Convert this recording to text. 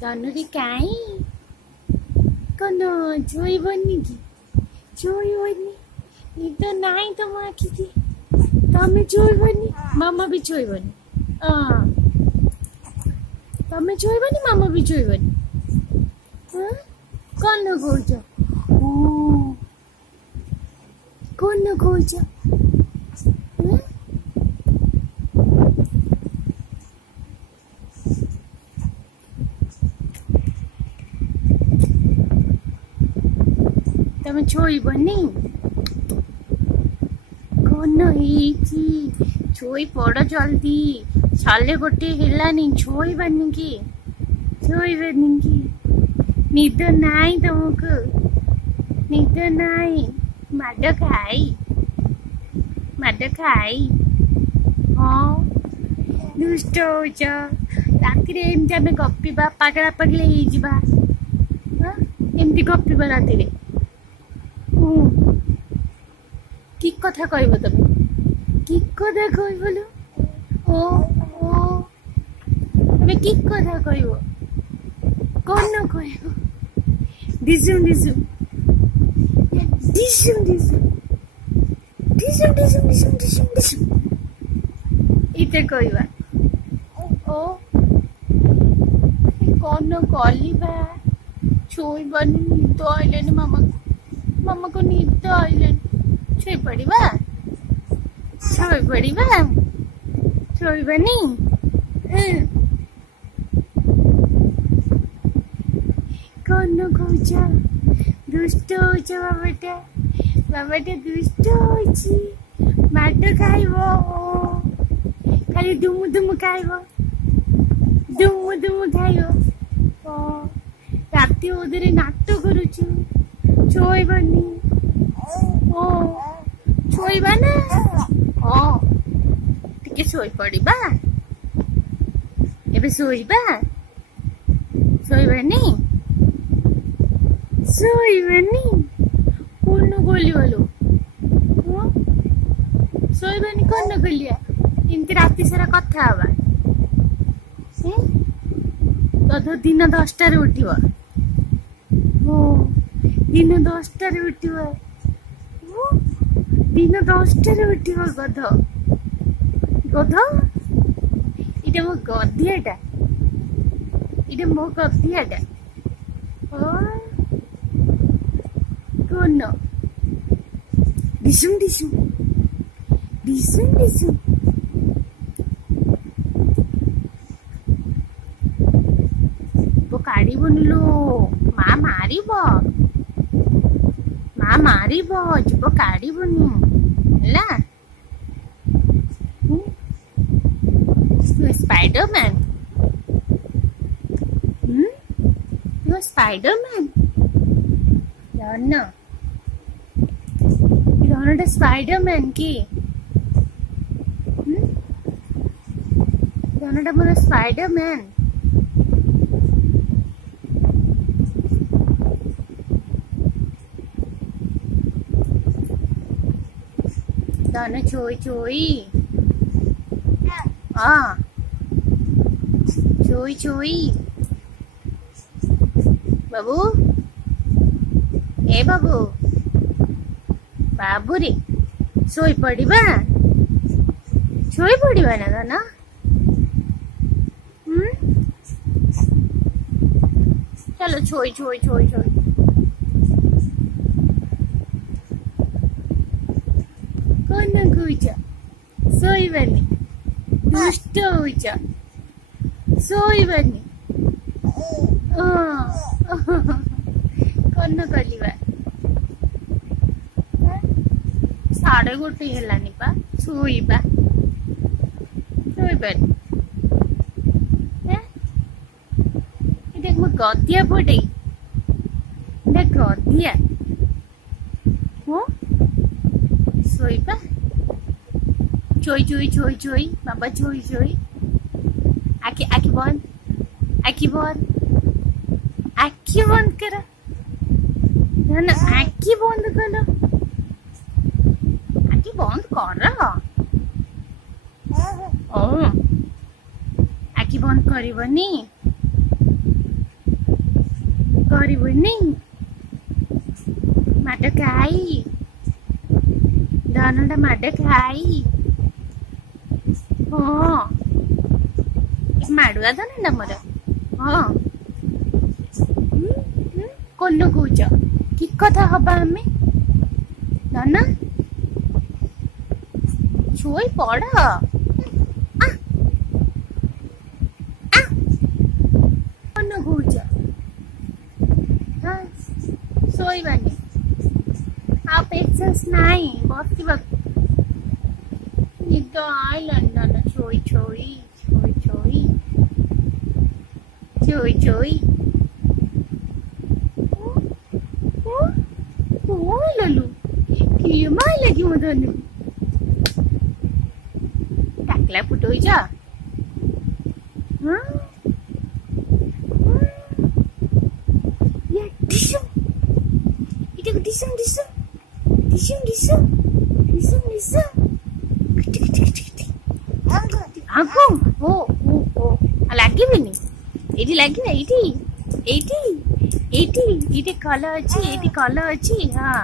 धनुरी काई कौन छोइबनी कि छोइबनी निद नाई तुम आखि की तमें छोइबनी मामा भी छोइबनी तमें छोइबनी मामा भी छोइबनी कौन कौच कौन कौच तमें छोइबनी कौन छोई पड़ जल्दी साले गोटे हेलानी छोइबनी कि निद नाई तुमको निद नाई माड खाई हाँ दुष्ट होच राति एमती आम गपा पगला पगले एमती गपा राति कि कथा कहब तुम कि कथा कहबलो तुम्हें कि कथा कहब कौन कहब डिसुम डिसुम डिसुम डिसुम डिसुम डिसुम डिसुम डिसुम डिसुम इते कहबा ओ कौन कहलिबा छोइबनी निद आइलानी मामा को निद आइलानी छोई पड़िबा छोइबनी कौन कौच दुष्ट होच बाबाटा दुष्ट होची माड खाइब खाली दुमु दुमु खाइब राति ओदरे नाट करुचु छोइबनी छोइबा ना टिके सोई पड़िबा एबे सोइबा सोइबानी कौन गलिबलो सोइबानी कौन गलिया इनती राति सारा कथा हवा तो दिन 10टार उठिब दिन 10टार उठिब दिन 10टार उठिब गध गध इटा मो गधियाटा इटा मो गधियाटा कौन डिसुम डिसुम डिसुम डिसुम वो काढ़ीबनी लो माँ मारिब जीव काढ़ीबनी हैला स्पाइडरमैन यू स्पाइडरमैन धनटा स्पाइडरमैन की धनटा मोर स्पाइडरमैन धन छोई छोई बाबू ए बाबू रे सोई पड़िबा ना धन चलो छोई कौन कौच सोइबनी दुष्ट होच सोइबनी कौन कलिबा 1:30 हेलानी पा सोइबा सोइबनी देख मो गदिया पड़े देख गदिया सोइबा छोई बाबा छोई आखि बंद कर ना आखि बंद कर आखि बंद कर आखि बंद करबनी କରିବୁନି ମାଡ ଖାଇ ଧନଟା ମାଡ ଖାଇ ହଁ ମାଡୁଆ ଧନଟା ମୋର ହଁ କଣ କହୁଛ କି କଥା ହବା ଆମେ ଧନ ଶୋଇ ପଡ କଣ କହୁଛ ଶୋଇବାନି ଆଉ ପେସେନ୍ସ ନାହିଁ ବସିବାକୁ ନିଦ ଆଇଲାଣି ଧନ ଛୋଇ ଛୋଇ ଛୋଇ ଛୋଇ ଛୋଇ ଛୋଇ କଣ ଲଲୁ କିଏ ମାଇଲା କି ମୋ ଧନୁ টাকলা ফুটোইছ ডিসুম এটাকে ডিসুম ডিসুম ডিসুম ডিসুম ডিসুম ডিসুম আগো ও ও ও লাগিবেনি এইটি লাগিবে এইটি এইটি এইটি এইটি কলা ଅଛି এইটি কলা ଅଛି ହଁ